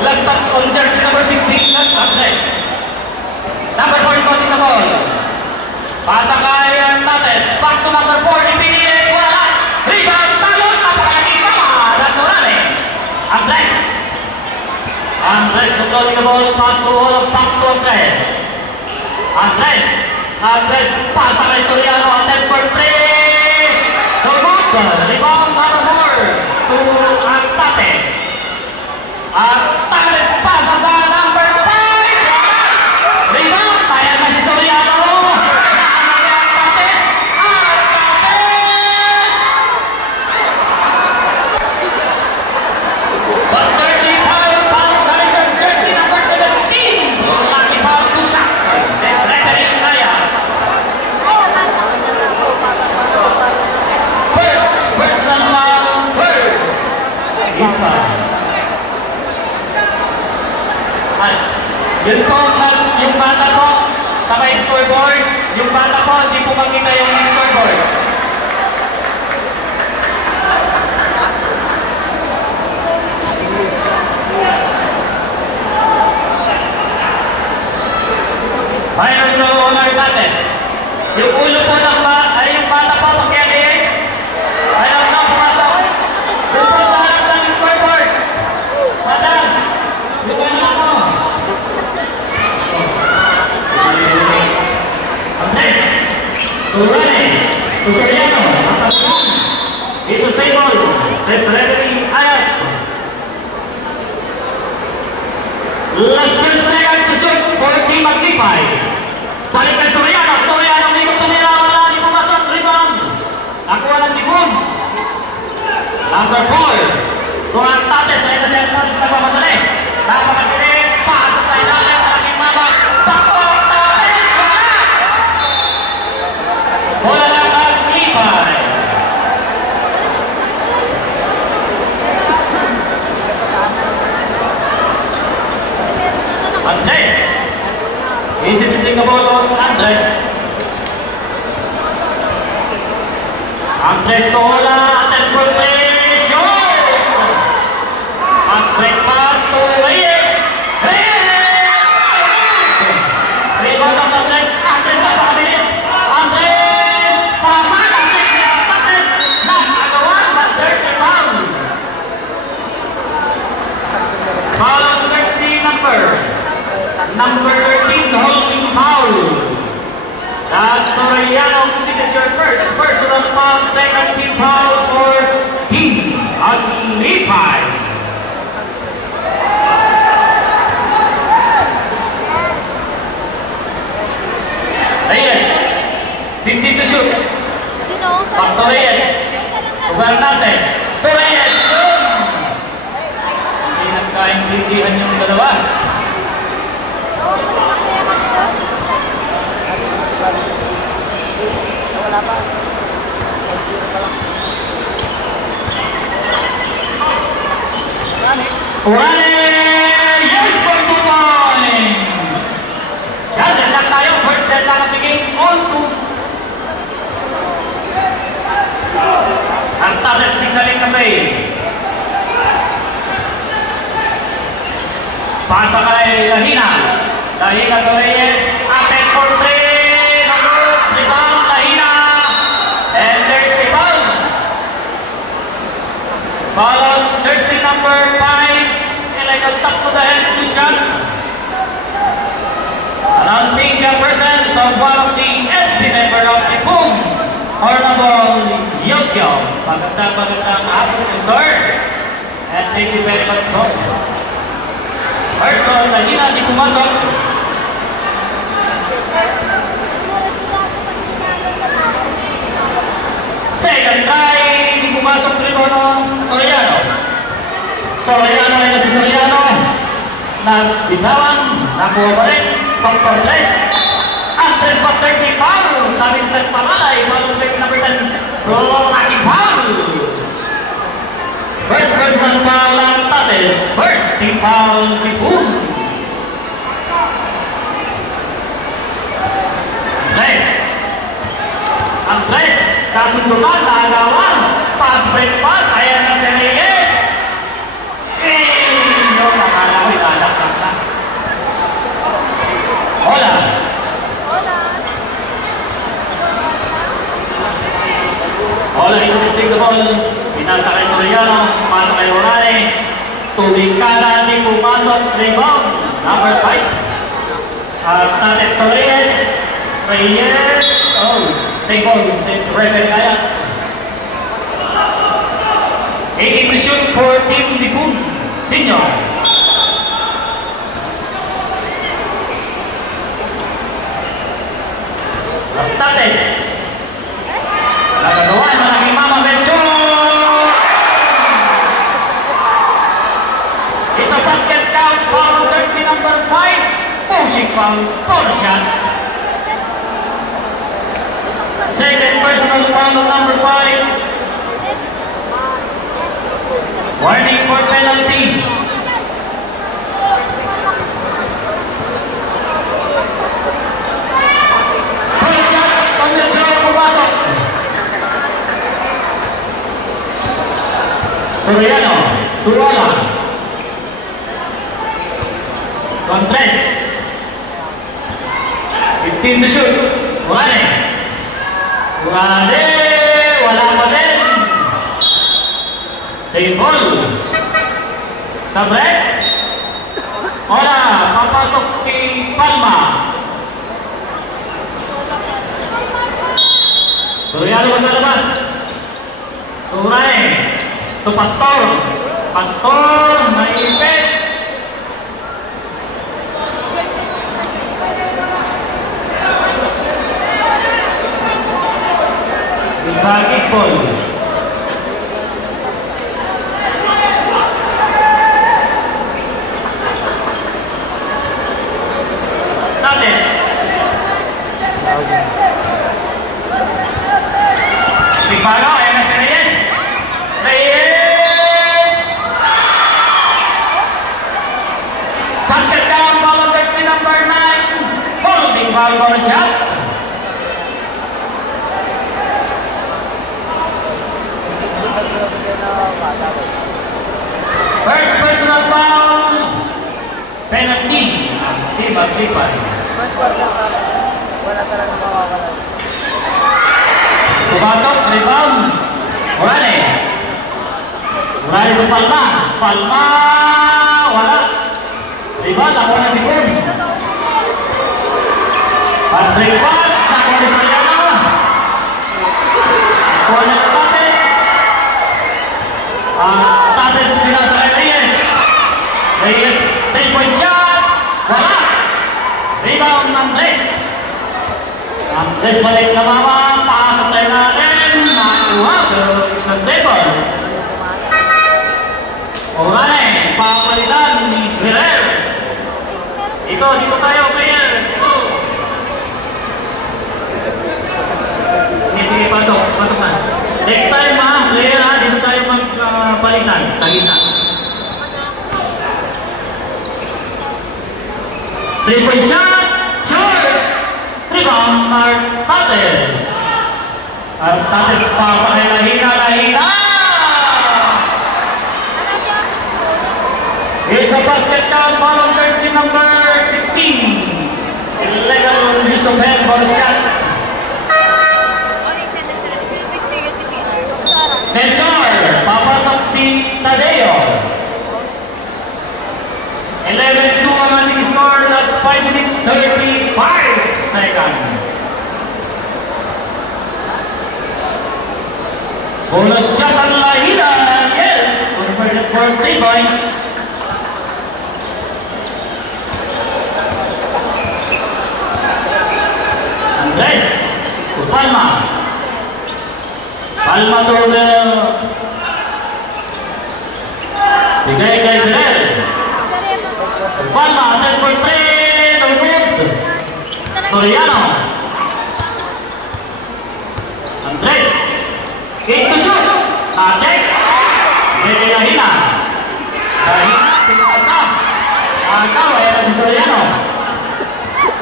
Last touch on jersey number 16, that's Andres. Number 4, holding the ball. Pasa kay Hernandez. Back to number 4, ipinilit, wala. Rebound, talon, napakalaking tama. That's Orale. Andres. Andres holding the ball, pass to all of back to Andres. Andres, pasa kay Soriano, attempt for 3. No good. Rebound, number 4 to Artates. Artates pasa sa number 5. Rebound, kaya na si Soriano. Yun po, yung bata po sa may scoreboard, yung bata po, hindi po makita yung scoreboard. Final throw on Artates. Yung ulo po ng yung bata po, mag-LAS. Final throw, pumasok. Yun po sa harap ng scoreboard. Madam, yung anak mo. Andres, Urane, Soriano, it's a same ball. There's referee Ayat. Last 12 seconds to shoot for Team Magnify. Balik kay Soriano, hindi ko tumira, wala, hindi pumasok, rebound. Nakuha ng Tipon. Number 4, kung Artates, ay kasi Artates nagmamadali. Napakabilis, pasa sa ilalim, malaking mama, bakto, Artates, wala! Bola lang ang Magnify. Andres, easy to take the ball on Andres. Andres to wala, attempt for play, shot! Straight pass to Reyes. Rebound of Andres. Andres napakabilis. Andres pasa. Andres nakagawan, but there's a foul. Foul on jersey number 13, holding foul. That's Soriano committed your first personal foul, second team foul for Team Magnify. Reyes, 50 to shoot. Back to Reyes. Ugarnase. To Reyes. Hindi nagkaintindihan yung dalawa. Urane! Yes for 2 points! Yan, lang tayo. First dead lang ang game. All 2. Artates signaling na play. Pasa kay Lahina. Lahina to Reyes. Attempt for play. Rebound, Lahina. And there's a foul. Foul on jersey number 5. And like a top to the head position. Announcing the presence of one of the SB member of the Boom, Honorable Yokyo. Magandang hapon, sir. And thank you very much, sir. First of all, Lahina, di pumasok. Second try, di pumasok Tribono, Soriano. Soriano ay nasi Soriano. Nagbitawan, nakuha pa rin. Dr. Andres. Andres but there's a foul. Sabi sa Pamalay, foul on number 10. Rocky foul. First personal foul ang Tates. First team foul ni Boom. Andres, kasundutan, naagawan. Pass, break pass. Ayan na si Reyes. Yung nakalawi. rebound, number 5. Tates Reyes. Oh, save ball, says Reverend Kaya. 18 to shoot for Team Difun, Senior. Tates. Nagagawa na lagi Mama Bencho. It's a basket count, foul jersey number 5. Pushing foul, 4 shot. Second personal foul of number 5. Warning for penalty. First shot from the draw, pumasok. Soriano, Turola. Contres. 15 to shoot. Wala pa din. Save ball. Sa break. Wala, papasok si Palma. Soriano maglalabas. Turay. To Pastor. Pastor, naipit. Sa kickball. Tates. Pipano, ayan na si Reyes. Reyes! Basket down, foul on jersey number 9. Holding foul shot. First personal foul, penalty, Team Agripay. First quarter pa, wala talaga mawawala. Pumasok, rebound, Morale. Morale to Palma. Palma, wala. Rebound, ako na Difun. Pass break pass, ako na Soriano. Ako na Tates. Tates binasa kay Reyes. Reyes, 3-point shot. Wala. Rebound ng Andres. Andres balik na mama. Paasa sa ilalim. Nakuha sa Zebol. Morale, papalitan ni Guerrero. Dito tayo, player. Sige, pasok na. Next time player dito tayo magpalitan sa gitna. 3-point shot, short! Rebound, Mark Tates. At Tates pa sa kahina. It's a basket count, foul on jersey number 16. Illegal use of hand for a shot. Mentor, papasok si Tadeo. 11-2 ang ating score, that's 5 minutes 35 seconds. Bonus shot ang Lahina, yes, converted for 3 points. Andres, to Palma. Palma to the bigay kay Guerrero. Palma, 10 for 3, no good. Soriano. Andres, 8 to shoot. Check. Bigay kay Lahina. Lahina, pinakas na. Akaw, ayan na si Soriano.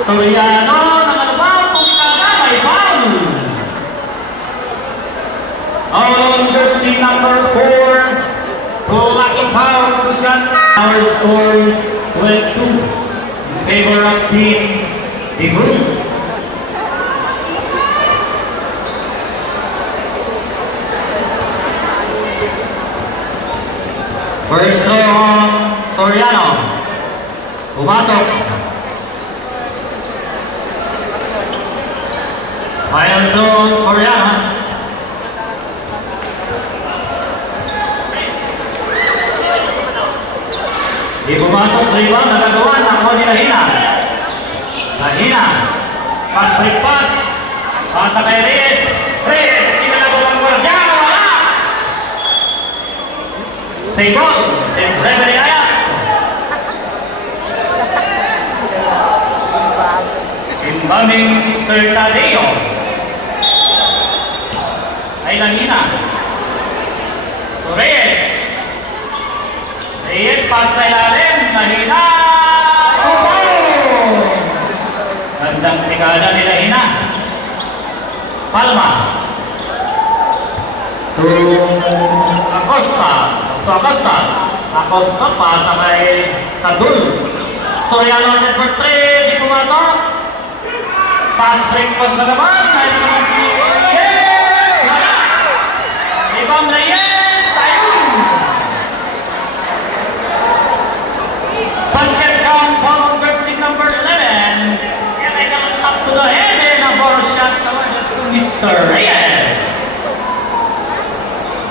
Soriano, nakalabaw, tumikana, may foul. On jersey number 4, lacking foul to shot. Our score is 12-2 in favor of Team Difun. First throw on Soriano. Pumasok. Final draw, Soriano. Di pumasok, rebound, nagagawa, nakuha ni Lahina. Lahina. Pass break pass. Pasa kay Reyes. Reyes, inalabaw ang gwardiya. Wala! Save ball. Says Brevery Ayat. Incoming Mr. Tadeo. Ay Lahina. To Reyes. Reyes, pass sa ilalim. Lahina. Gandang brigada ni Lahina. Palma. To Acosta. To Acosta. Acosta, pasa kay Sadul. Soriano number 3. Di pumasok. Pass break pass na naman. Ay naman si Reyes. Wala. Ibang Reyes. Ayun. Basket count for jersey number 11. And I got up to the head and a ball shot naman to Mr. Reyes.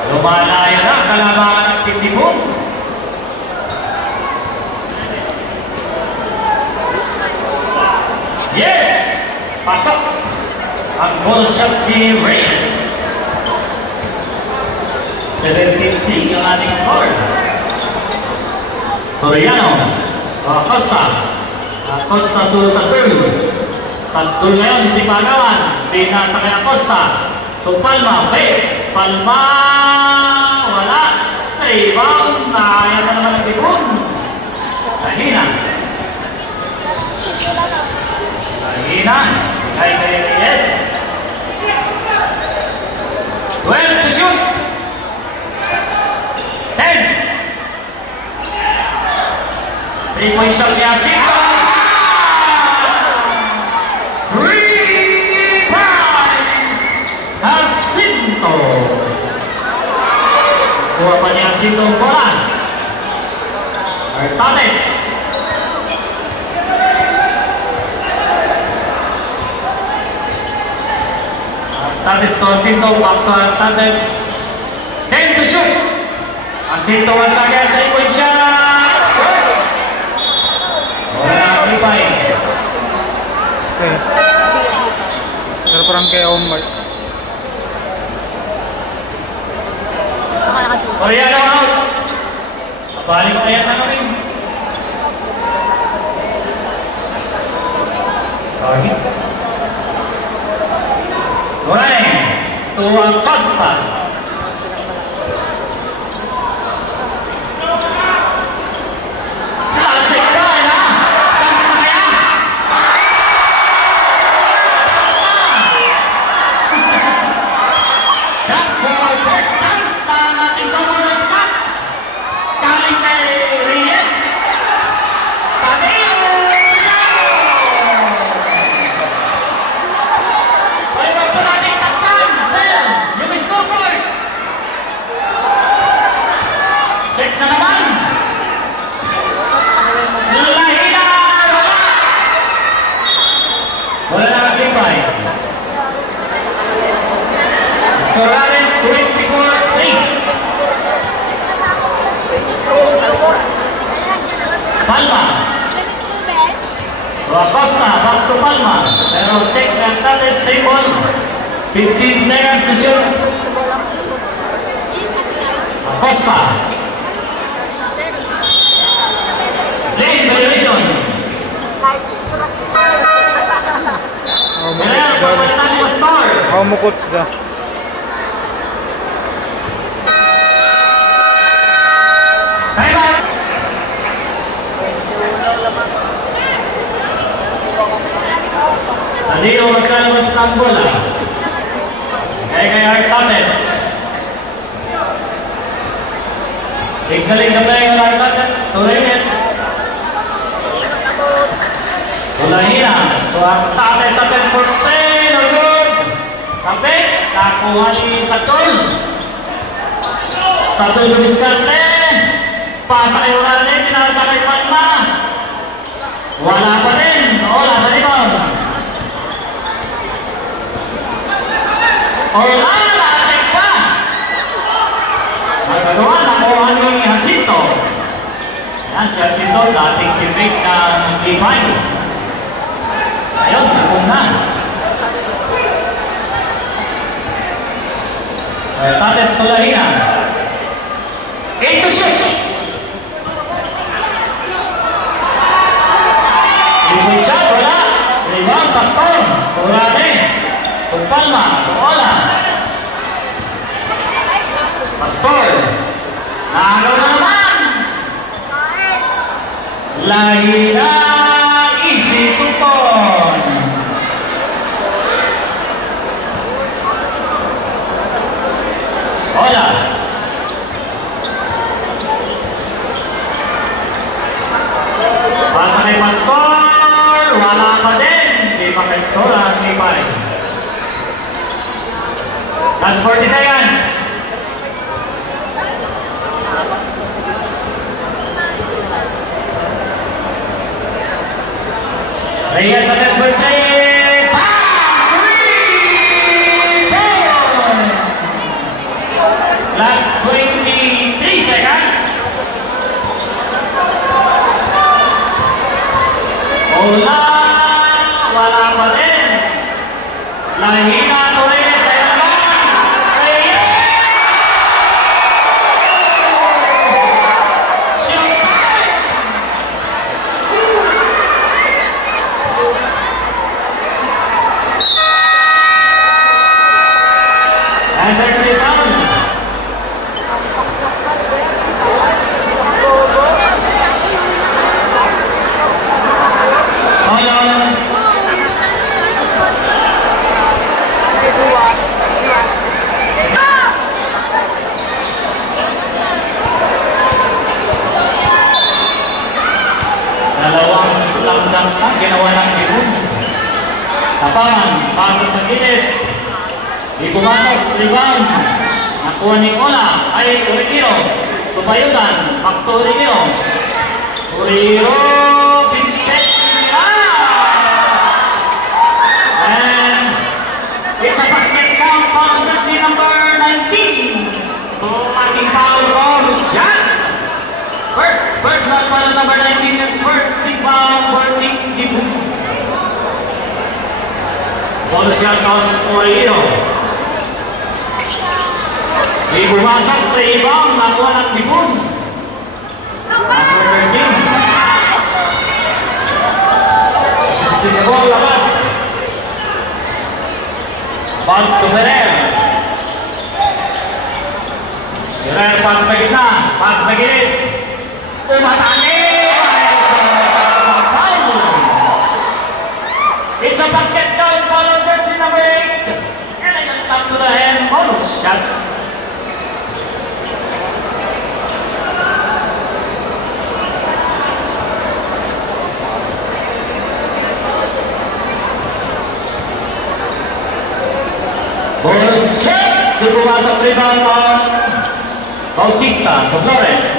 Lumalayo na kalabangan ng 54. Yes! Pasok ang ball shot ni Reyes. 7-15 yung ating score. Soriano. Acosta. Acosta to Sadul. Sadul ngayon, hindi magawan. Hindi nasa kay Acosta. To Palma. Wait. Palma. Wala. Rebound. Naya na naman ang tipon. Lahina. Lahina. Kay Reyes. 12 to shoot. 10. 3-point shot ni Jacinto. 3 points. Jacinto. Kuha pa ni Jacinto ang bola. Artates. Artates to Jacinto. Back to Artates. 10 to shoot. Jacinto once again. 3-point shot. Okay. Pero parang kay Omar. Soriano out. Balik ko yan na rin. Sorry. Right. To Acosta. Palma. Acosta, back to Palma. Pero check ng Artates, same ball. 15 seconds to shoot. Acosta. Lane violation. Kailangan pagpalitan ni Mastar. How mo coach da? Tadeo magkalabas ng bola. Kay Artates. Signaling the player ng Artates to Reyes. Lahina. To Artates sa 10 for 10. No good. Kapit. Nakuha ni Sadul. Sadul gumiskarte. Pasa kay Urane. Pinasa kay Palma. Ito, dating teammate ng Ipay. Ayun, napong na. Tates Colahina. 8 to 6. Limon siya, wala. Rebound, Pastor. Turane. Tugpalma. Tuola. Pastor. Naagaw na naman. Lahina. Easy tupon. Hola. Pasa kay Pastor. Wala pa din. Hindi pa kay Pastor. Hindi pa rin. Last 40 seconds. Reyes at number 3. Last 23 seconds. Wala pa din. Lahina to Reyes ay naman. Reyes! Shoot time! And there's the foul. Hold on. Dalawang slam dunk na ginawa ng Limon. Tapangan, pasa sa gilid. Di pumasok, rebound. Nakuha ni Ola ay Urigiro. Tupayutan, back to Urigiro. Urigiro, pinipet nila. And it's a basket count on jersey number 19. Tumating foul on shot. First personal foul number 19 and first team foul for Team Gibu. Ball shot on Urigiro. Di bumasok, rebound, nakuha ng Dipon. Number 13. Shooting the ball agad. Ball to Ferrer. Ferrer, pass sa gitna, pass sa gilid. Umatani! It's a basket count, foul on jersey number 8. Elegant up to the hand, bonus shot. Shot! Di pumasok rebound on Bautista to Flores.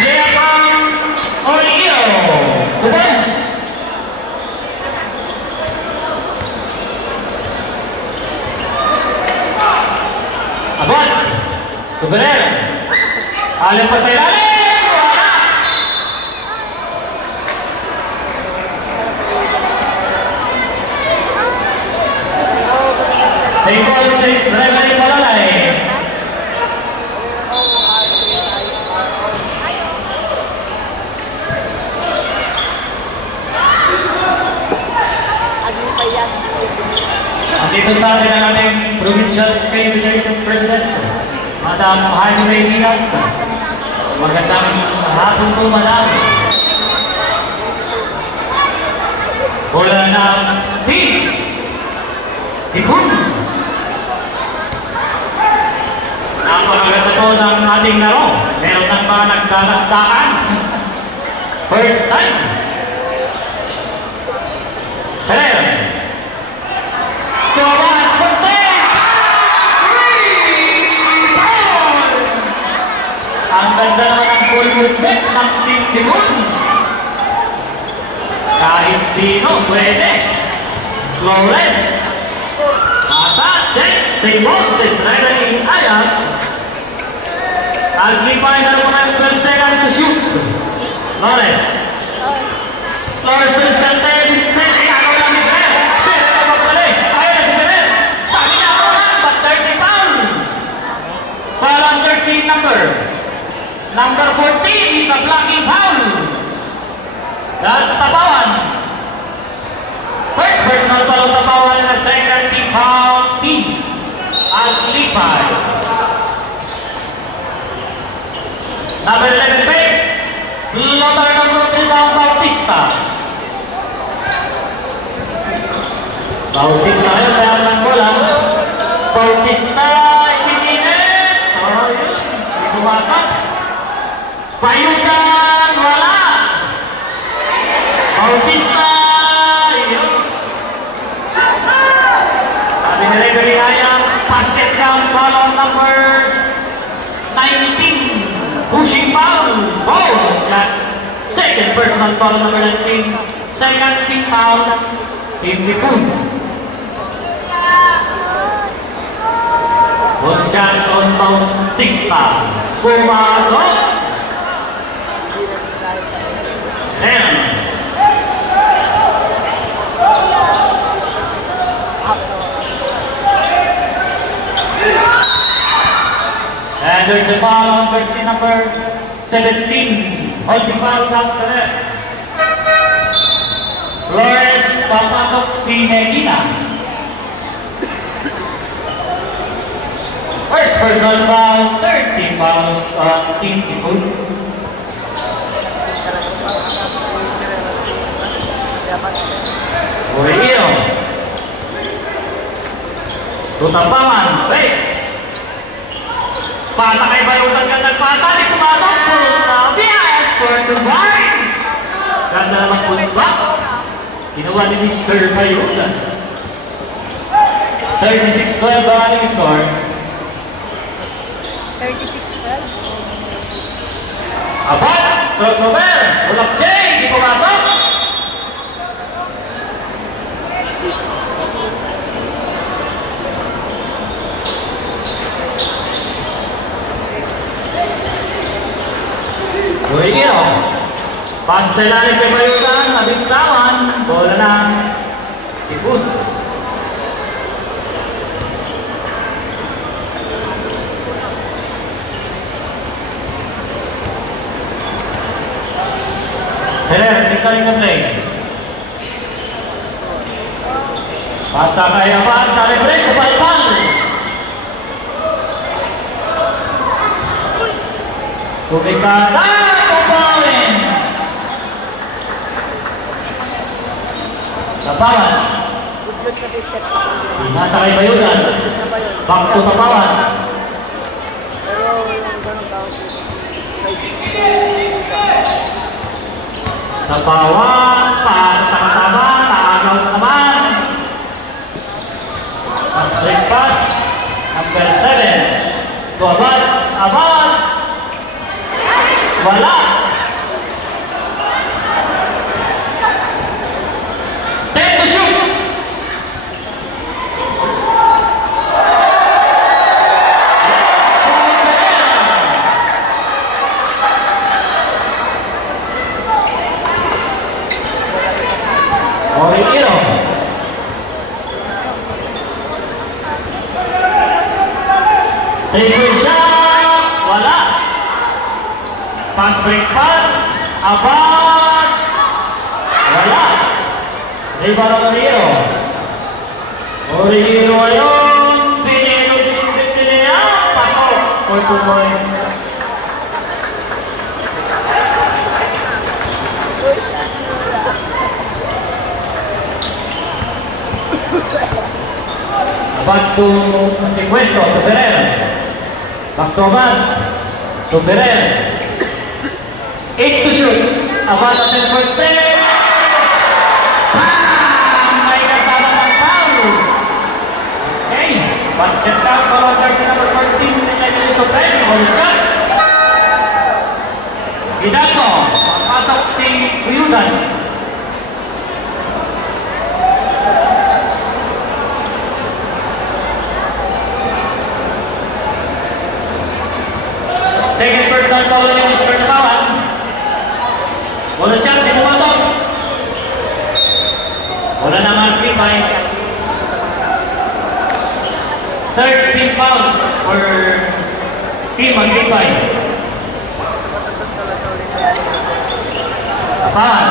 Liapan Origiro to Burns. Abot to Ferrer. Alin pa sa ilalim. Same ball says Reverie Palalay. Dito sa atin ang ating Provincial Space Federation President, Madam Heidi Ray Minas. Magandang hapon po, Madam. Bola ng Team Tifun. Napakaganda po ng ating laro. Meron ng mga nagdadagdagan. First time. Ferrer. Tumabahan. Punting. Rebound. Ang ganda naman ang ball movement ng Team Tifun. Kahit sino pwede. Flores. Masa, check, same ball, says Reverie Ayat. Aglipay na naman 12 seconds to shoot. Flores. Flores to diskarte. Inagaw lang ni Ferrer. Ferrer na magbalik. Ayun na si Ferrer. Sabi niya ako na, but there's a foul. Foul on jersey number 14 is a blocking foul. That's Tapawan. First personal foul of Tapawan and a second foul team. Aglipay. Number 11 face. Lotar ng rebound Bautista. Bautista yun, kaya ng bola. Bautista, ikininin. Oh, yun. Hindi pumasok. Payugan, wala. Bautista, yun. Sabi ni referee Ayang, basket count, ball on number 19. Pushing foul. Ball shot. Second personal foul number 19. Second team fouls. Team Tipun. Ball shot on Bautista. Pumasok. And there's a foul on jersey number 17. Holding foul counts for it. Flores, papasok si Medina. First personal foul, 13 fouls on Team Tipun. Uriyo. Tutapangan, break. Pasa kay Bayutan ka nagpasa, di pumasok po. Bias for the Vibes. Ganda naman punta. Ginawa ni Mr. Bayutan. 36-12 ang ating score. 36-12. Abad, crossover. Ulap J, di pumasok. Uriyo. Pasa sa ilalim kay Bayutan, nabintawan, bola ng Tipun. Ferrer, signaling ng play. Pasa kay Abad, kalibre sa Palpal. Kumikada! Tapawan. Good kasi step. Nasa kay Bayutan. Back to Tapawan. Pero yung ganun tawag side. Tapawan. Paasa sa kasama. Taagaw na naman. Straight pass. Number 7. To Abad. Abad. Wala. Uriyo. Triple shot. Wala. Pass break pass. Abad. Wala. Rebound ng Uriyo. Uriyo ngayon. Pinilo niya. Pasok. 4 point. Back to Requesto, to Ferrer. Back to Abad. To Ferrer. 8 to shoot. Abad at the first play. Bam! May kasama ng foul. Okay. Basket count para jersey number 14. Minutes of time. All shot. Hidalgo. Papasok si Bayutan. second personal foul ni Mr. Tapawan. Bonus shot, di pumasok. Wala naman free point. 13 fouls for Team Agripay. Tapawan.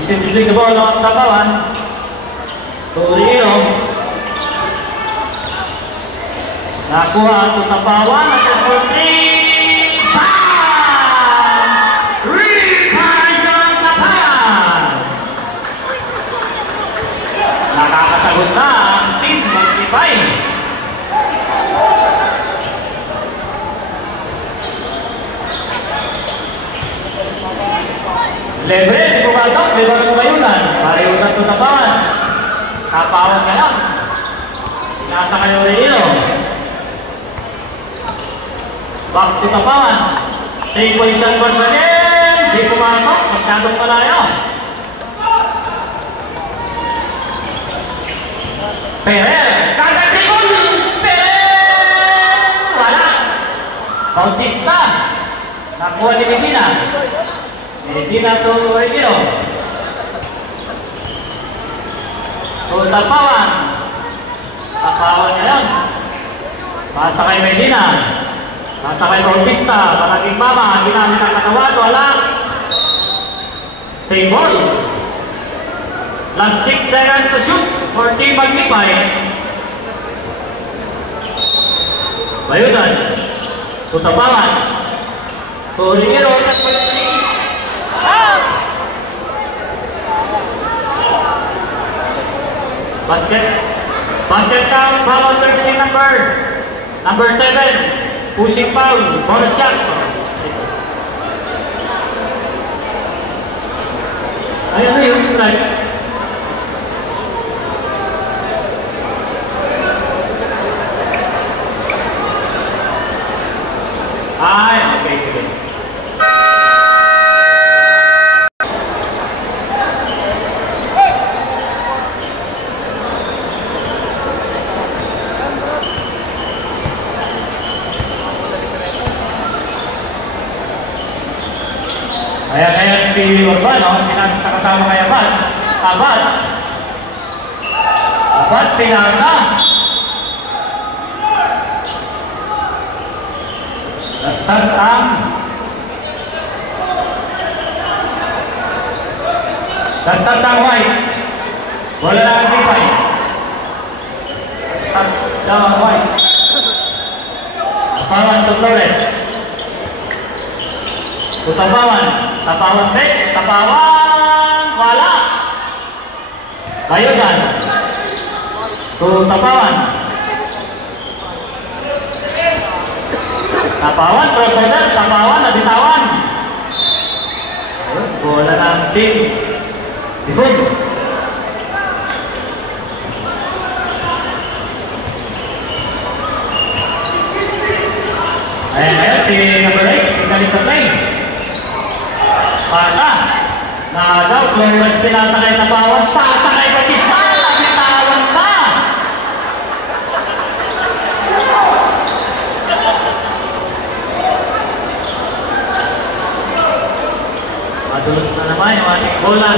Receive the ball on Tapawan. Torino. Nakuha ang Tapawan at ang 14. Bang! Rebound ang Tapawan. Nakakasagot na ang Team Agripay. Lebre, di pumasok, lebre mo bayunan. Mariunan ito Tapawan. Tapawan ka lang. Nasa kayo rin ito. Back to Tapawan. 3-point shot once again. Di pumasok, masyadong malayo. Ferrer, kagatikon! Ferrer! Wala. Bautista. Nakuha ni Medina. Medina to Regino. To Tapawan. Tapawan niya yun. Pasa kay Medina. Pasa kay Bautista. Palaging mama. Ginamit ang katawan. Wala. Same ball. Last 6 seconds to shoot for Team Agripay. Bayudan. To Tapawan. To Regino. Basket count, foul on jersey number 7, pushing foul, bonus shot. Ayun, right. Ay, okay, sige. Kaya si Urbano, pinasa sa kasama kay Abad. Abad, pinasa. Dastas ang White. Wala na ang Agripay. Dastas daw ang White. Tapawan to Flores. To Tapawan. Tapawan Bex, Tapawan, wala. Bayudan. To Tapawan. Tapawan, crossover, Tapawan, nabitawan. Ayun, bola ng Team Tifon. Ayan, si number 8, si Kalita Play. Pasa. Nagaw, Flores pinasa kay Tapawan. Pasa kay Bautista. Nabitawan pa. Madulos na naman yung ating bola.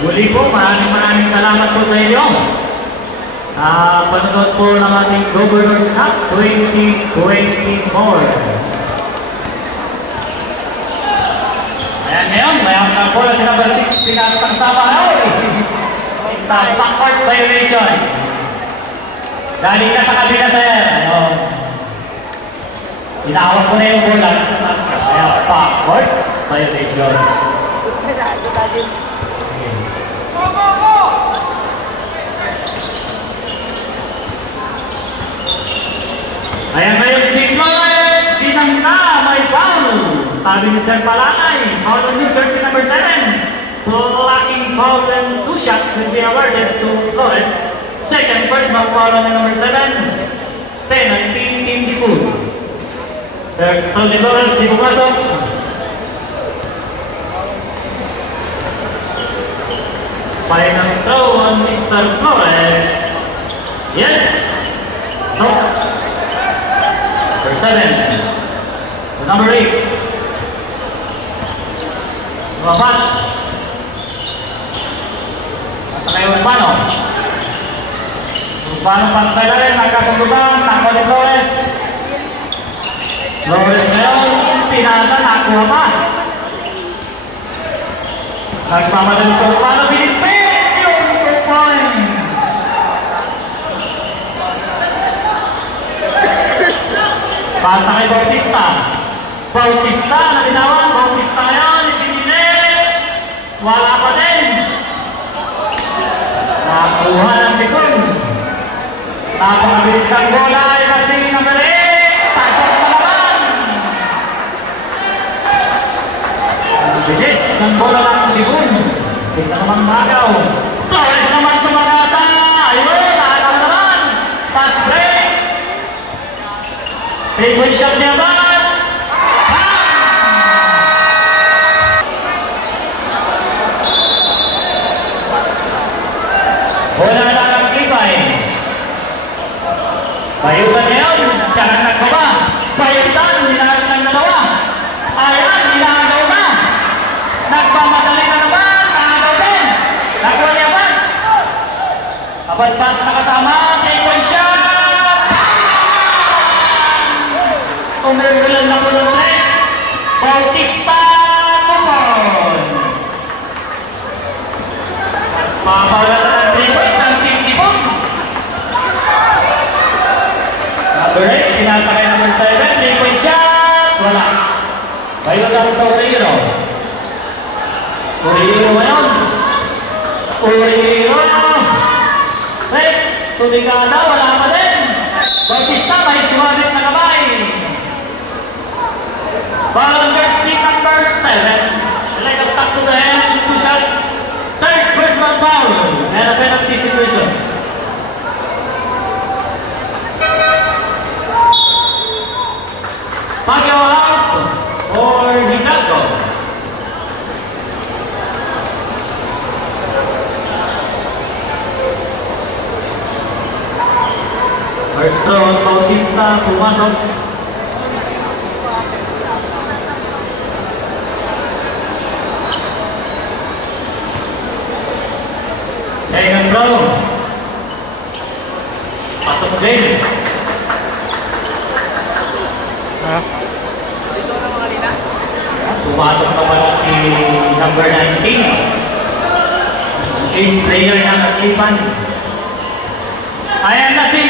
Muli po, maraming salamat po sa inyo. Sa panonood po ng ating Governor's Cup 2024. Ayan ngayon, may ang bola si number 6, pinasang sama. It's a backward violation. Galing ka sa kabila, sir. Inawag ko na yung bola. Kaya backward violation. Ayan ngayon si Flores, binangga, may foul. Sabi ni Sir Palangay, foul on New Jersey number 7. Blocking foul and 2 shot will be awarded to Flores. Second personal foul on number 7. Penalty Team Tifon. There's Tony Flores, di pumasok. Final throw on Mr. Flores. Yes. So, number 7. To number 8. Lumapat. Nasa kayo Urbano. Urbano pansala rin. Nagkasundugan. Takbo ni Flores. Flores ngayon. Pinasa. Nakuha pa. Nagmamadali sa Urbano. Pinipin yung 2 points. Pasa kay Bautista. Bautista na binawan. Bautista ngayon. Wala pa din. Nakuha ng likod. Napakabilis ng bola ay kasi number 8. Pasok na naman. Ang bilis ng bola ng likod. Kita naman magaw. Torres naman sumagasa. Ayun, nakakaw naman. Pass break. 3-point shot niya ba? Bola lang ang Klipay. Bayutan niya yun. Siya lang nagbaba. Bayutan, ninaras ng dalawa. Ayan, inaagaw na. Nagmamadali na naman. Naagaw din. Nagawa niya ba? Abad pass na kasama. 3-point shot. Umuulan na po ng 3. Bautista Tumon. Mapawala na ng 3 points ang team Tipon. Number 8, pinasa kay number 7, 3-point shot. Wala. Bayo lang ito Uriero. Uriero ngayon. Uriero. Rex, Tudikada, wala pa din. Bautista, may sumabit na kamay. Ball jersey number 7. Like a tuck to the hand, 2 shot. Third personal foul and a penalty situation. Pagyo out for Hidalgo. First throw, Bautista, pumasok. Second throw. Pasok din. Pumasok na pala si number 19. Ace player ng Aklipan. Ayan na si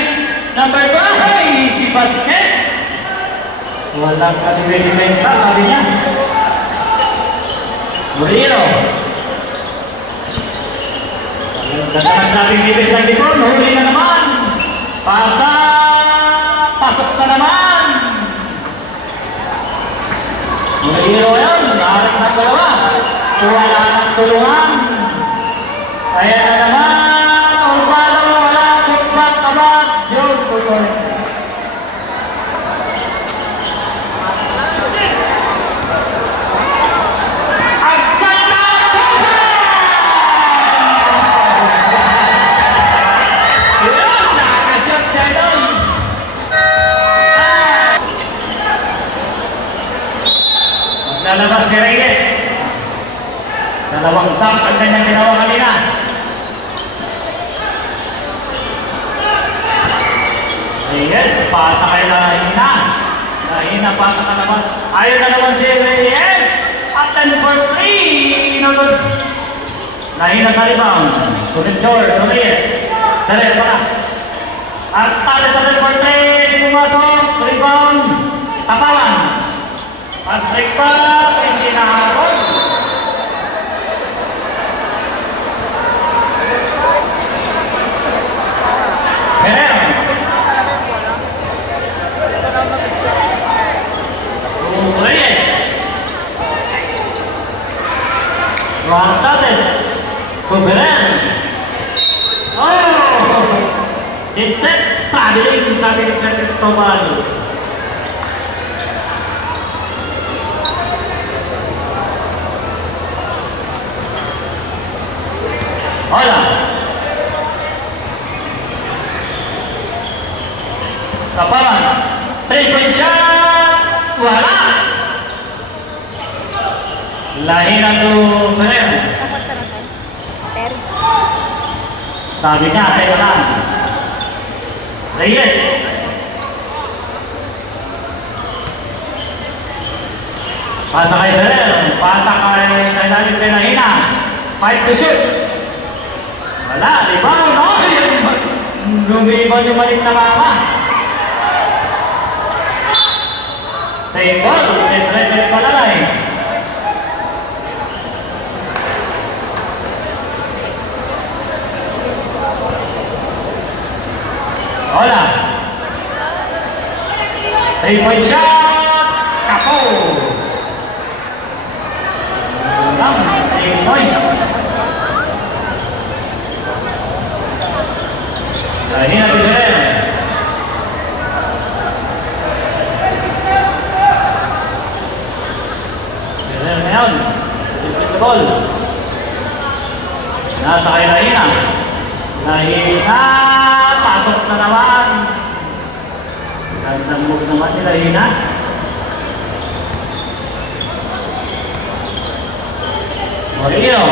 number 5, si Basket. Walang kaliwe-depensa, sabi niya. Murillo. Nagkakat natin dito sa likod, huli na naman. Pasa, pasok na naman. Murillo yun, naaras ng dalawa. Wala ng tulungan. Kaya na naman, Urbano, wala, kickback, kabag, yun, tuloy. Lalabas si Reyes. Dalawang tap ang kanyang ginawa kanina. Reyes, pasa kay Lahina. Lahina, pasa ka labas. Ayaw na naman si Reyes. At 10 for 3. Inulod. Lahina sa rebound. Tulinchor, Reyes. Dali, para. At tali sa 10 for 3. Pumasok. Rebound. Tapawan. Pass break pass, hindi naharap. Herrera. Reyes. Rantates. Kumberen. Oh! Change step. Traveling, sabi ni Sir Cristobal. Hola. Kapaman. 3-point shot. Wala. Lahinan to Ferrer. Sabi niya, tayo lang. Reyes. Pasa kay Ferrer. Pasa kay sa ilalim kay Lahina. 5 to shoot. Wala, rebound. Lumibon yung malit na mama. Same ball. Si Sredel Palalay. Hola. 3-point shot. Kapos. 3 points. Ini nanti Ferrer. Ferrer ngayon. Sedikit ball. Nasa kay Lahina. Lahina. Pasok na naman. Gandang move naman ni Lahina. Morillo.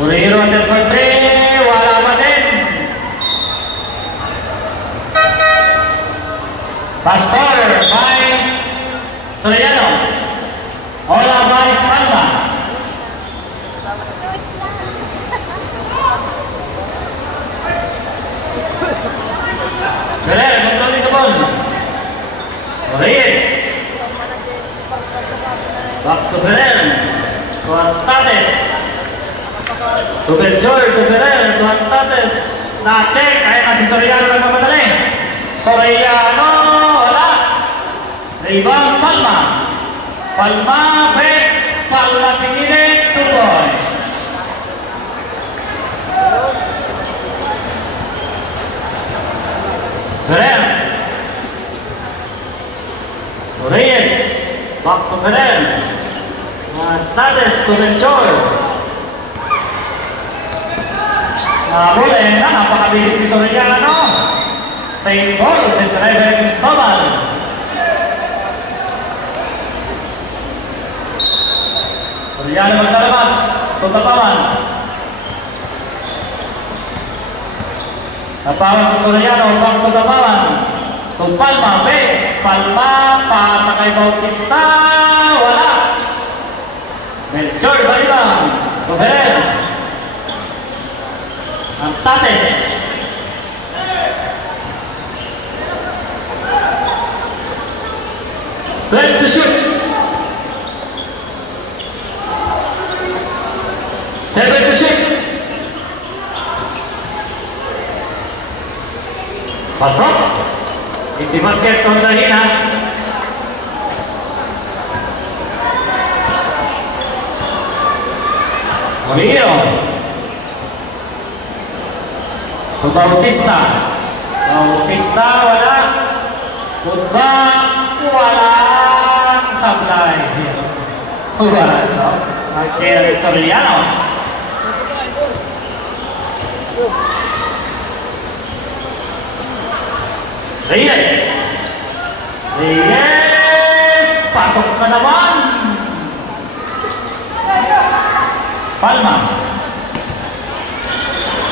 Morillo under for 3. Wala pa din. Pastor. Vice. Soriano. Hola Vice Palma. Ferrer, controlling the ball. Reyes. Back to Ferrer. Cortades. To Belchor, to Ferrer, to Cortades. Na-check. Ay, si Soriano lang mamadali. Soriano, wala. Rebound, Palma. Palma, Bex. Palma, pinilit. 2 points. Ferrer. Reyes. Back to Ferrer. Cortades to Belchor. Muli na, napakabilis ni Soriano. Same ball, si Sredel Cristobal. Soriano maglalabas. Tutapaman. Tapawan ni Soriano, back to Tapawan. To Palma, base. Palma, pasa kay Bautista. Wala. Belchor sa ibang. To Ferrer. Antates. Split to shoot. 7 to shoot. Pasok. Easy basket on Lahina. Morillo. To Bautista. Bautista wala. Putbang wala. Sablay. Wala sa. Michael Soriano. Reyes. Reyes. Pasok na naman. Palma.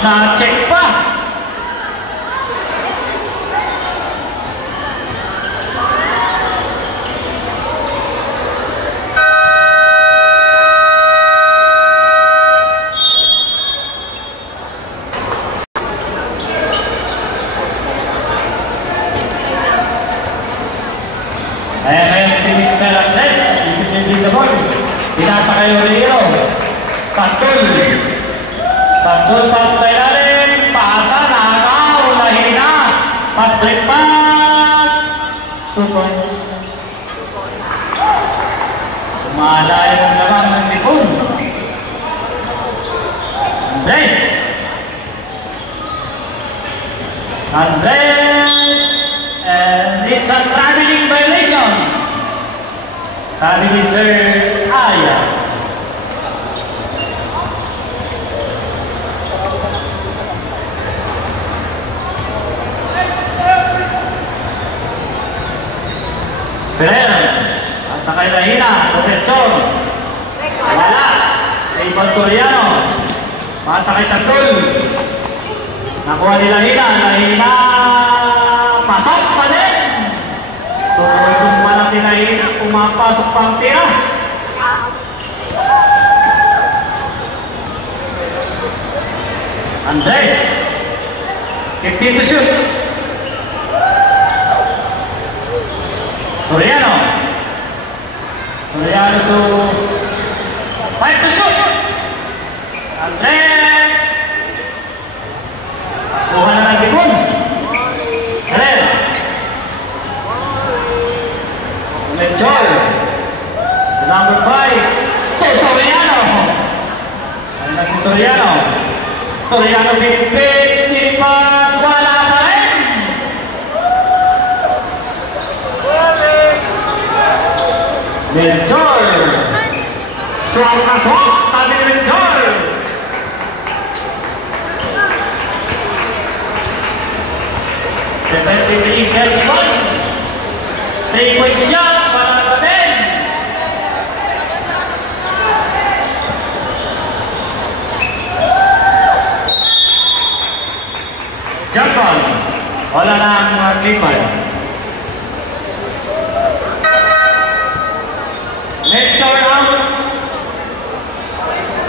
Na-check pa. Ayan si Mr. Andres. Isip niyo din the ball. Pinasa kayo Rio. Santul. Santul pas sa ilalim. Pasa na agaw. Lahina. Pass break pass. 2 points. Kumalayan ang naman ng Lipon. Andres. Andres. And it's a traveling violation. Sabi ni Sir Aya. Sakay sa hina, Robertson. Wala. Raymond Soriano. Masakay sa tool. Nakuha nila hina. Pasok pa din. Tumulong pa na sila hina. Pumapasok pa ang tira. Andres. 15 to shoot. Soriano to 5 to shoot. Andres. Kuha na ng Dikon. Herrera. Lechol. Number 5. To Soriano. Ayun na si Soriano. Soriano bit-bit. Wala pa rin. Lechol. Swak na swak. Sabi ni Lechol. Three-point shot para pa din. Jump ball. Wala na ang mga clipper. Lecture out.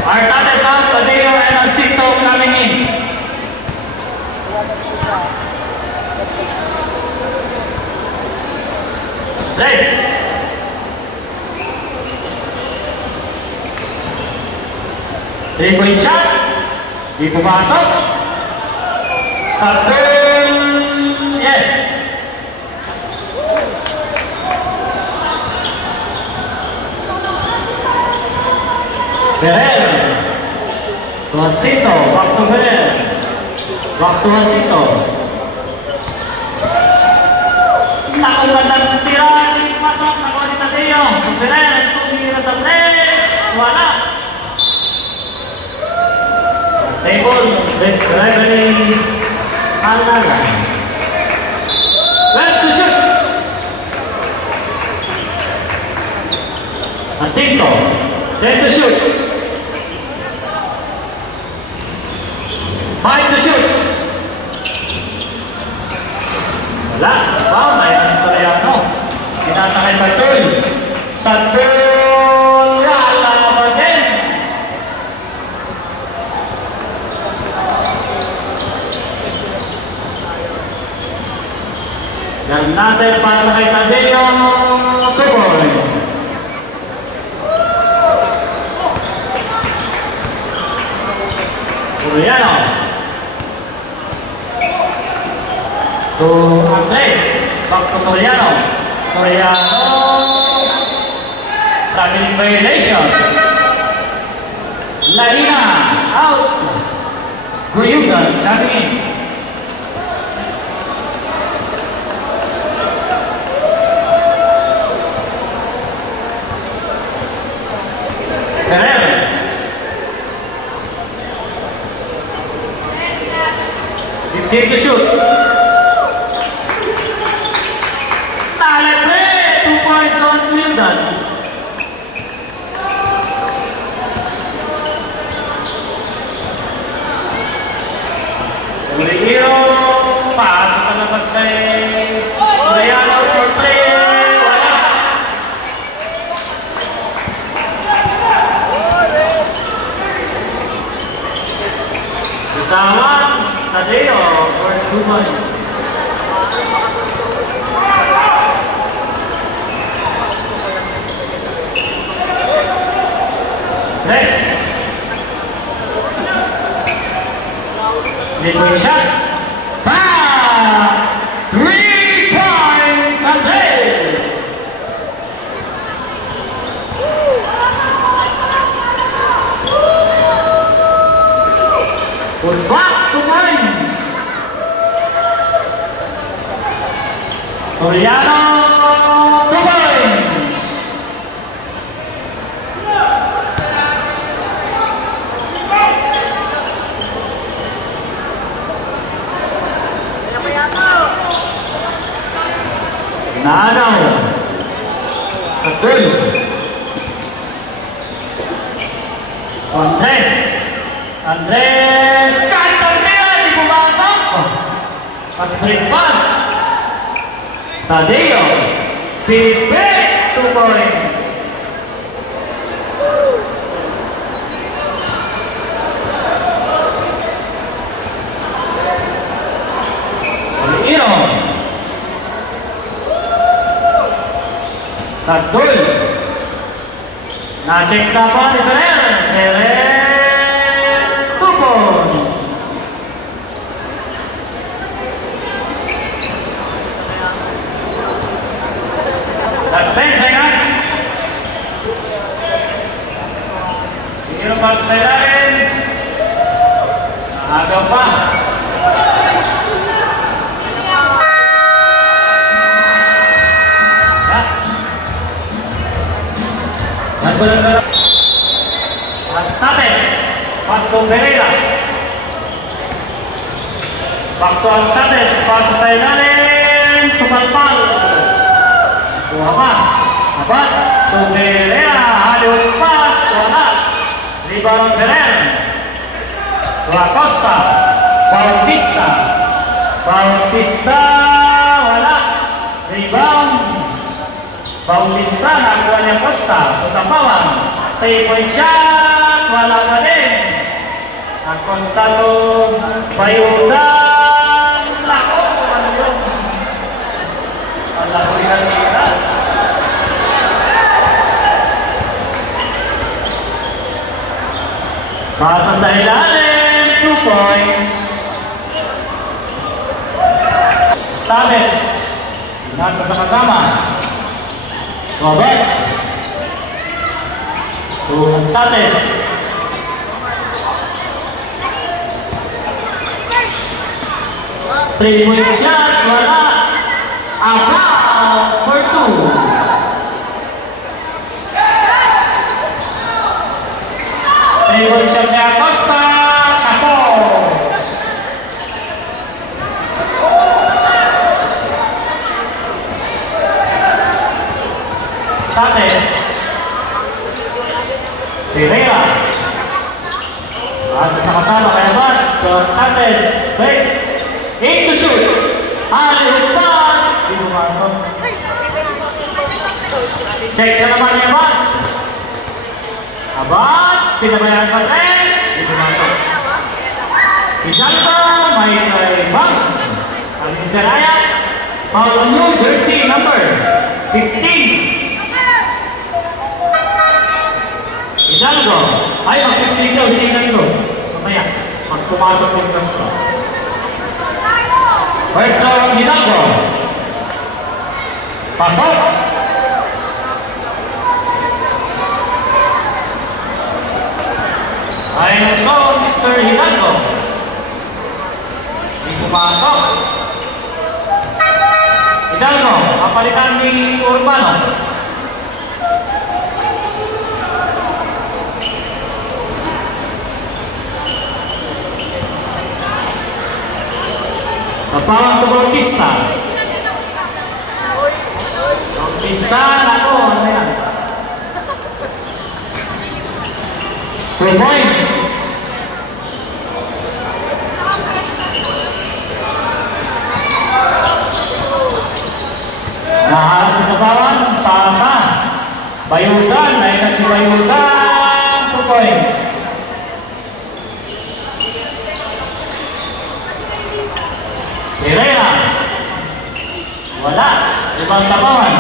Artates out. Tadeo and Asito coming in. Tres. Three-point shot. Di pumasok. Satu. Yes. Ferrer. Tuasito. Back to Ferrer. Back to Asito. Nakagandang tira. Pasok. Nakuha ni Tadeo. Ferrer. Tumira sa press. Wala. Sable. Vince Gregory. Alala. Well to shoot. Asito. Then to shoot. 5 to shoot. Wala. Wow, mayroon si Soriano. Pinasakay sa turn. Sa turn. Wala pa din. Yang nasa pasakay na din yung tuboy. Soriano. To Andres. Back to Soriano. Soriano. Traveling violation. Ladina. Out. Guyugan coming in. Ferrer. Take to shoot. Talent play. 2 points on Milton. Soriano. Pass sa labas kay Soriano for play. Wala. Tama. Tadeo for 2 points. Next. Mid-range shot. Bam! 3 points a day. Put back to points. Soriano, 2 points. Naanaw sa Dul. Andres. Kahit Tordera, di pumasok. Pas-break pass. Tadeo. Pipe. 2 point. Iro. Sadul. Na-check na po ni Ferrer. Ferrer. 2 point. Last 10 seconds. Iro pas sa ilalim. Agaw pa. Tapes, Pasco Pereira. Waktu Tapes, pasa sa ilalim, Supalpal. Kuha pa, abat, Pereira, haliw pas, wala. Rebound Ferrer. Costa, Bautista, wala. Rebound. Bautista, nakuha niya Costa, Utapawan, 3-point shot, wala pa din. Acosta to, Bayudan, lako, ano yun? Wala ko rin kita. Pasa sa ilalim, 2 points. Tames, nasa sa kasama. Robert. Tates. Three-point shot, wala. About for 2. Three-point shot ni Acosta. Ako. Tates. Pereira. Asa sa kasama kaya ba? So, Tates. Break. 8 to shoot. Haliw pass. Di pumasok. Check na naman niya ba? Abad. Pinabayaan sa 3. Di pumasok. Isalta. May bang. Aling Seraya. Paul New Jersey number 15. Hidalgo. Ay, mag-15 daw si Hidalgo. Mamaya, pag-pumasok yung Castro. First round, Hidalgo. Pasok. Ayun ko, Mr. Hidalgo. Hindi pumasok. Hidalgo, kapalitan ni Urbano. Napawang to Bautista. Bautista, ako, ano yan? 2 points. Nahalas sa Napawang, pasa. Bayudan, ay na si Bayudan, 2 points. Pereira. Wala. 5 Tapawan.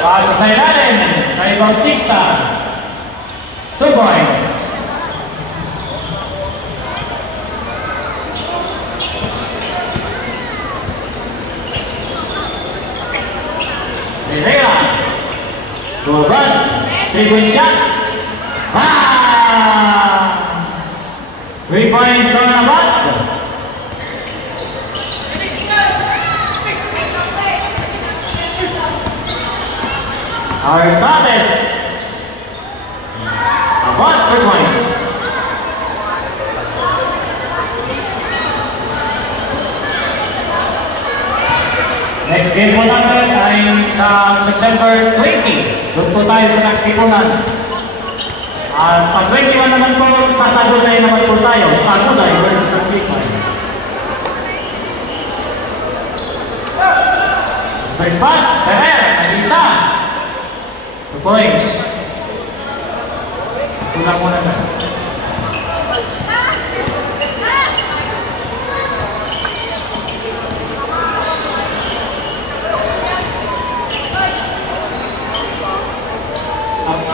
Pasa sa ilalim kay Bautista. 2 points. Pereira. Turban. 3-point shot. 3 points on the bat. Artaves. About 3 points. Next game po natin ay sa September 20. Doon po tayo sa Nagtipunan. At sa 21 naman po, sa Saguday naman po tayo. Saguday versus Nagtipunan. Straight pass, Ferrer, nag-isa. 2 points. Tulang muna siya.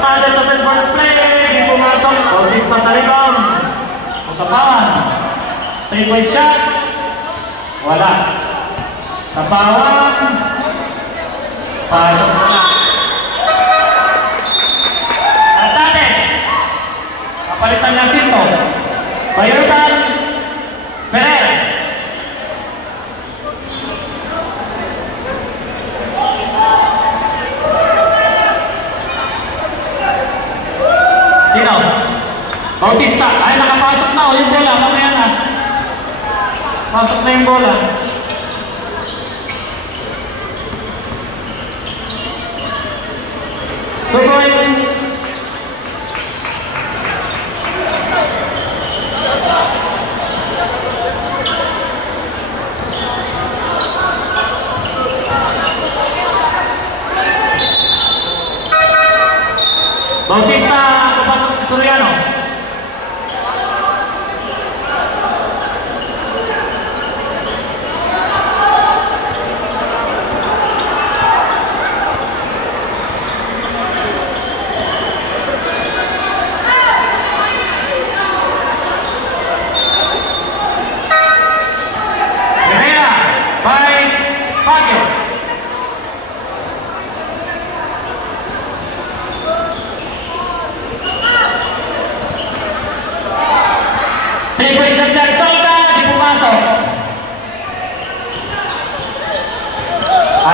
Ada sa third play, hindi pumasok. Bautista sa rebound. Tapawan. 3-point shot. Wala. Tapawan. Pasok na. Atates. Kapalitan ng Sinto. Bayutan. Ferrer. Sino? Bautista. Ay, nakapasok na. O, yung bola. Mamaya na. Pasok na yung bola. Two points. Bautista, papasok si Soriano. Herrera, Vice, Fabio.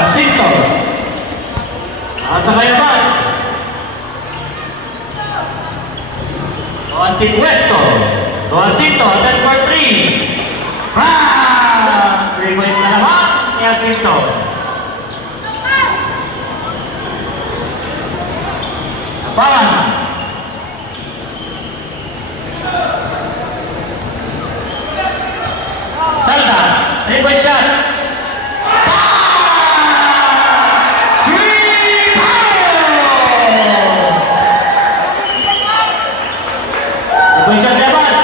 Jacinto. Asa kayo ba? Antipuesto. Jacinto, attend for 3. 3 points na naman. Jacinto. Tapawan. Salta. 3-point shot.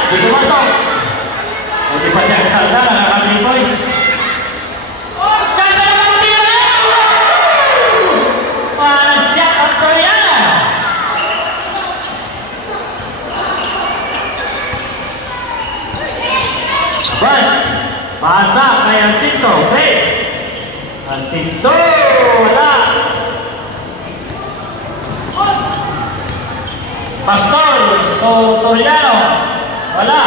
Di pumasok. Hindi pa siya Salda, nakaka 3 points. Ganda naman tira! Siya at Soriano. But, pasa kay Jacinto. Wait. Jacinto, wala. Pastor to Soriano. Wala.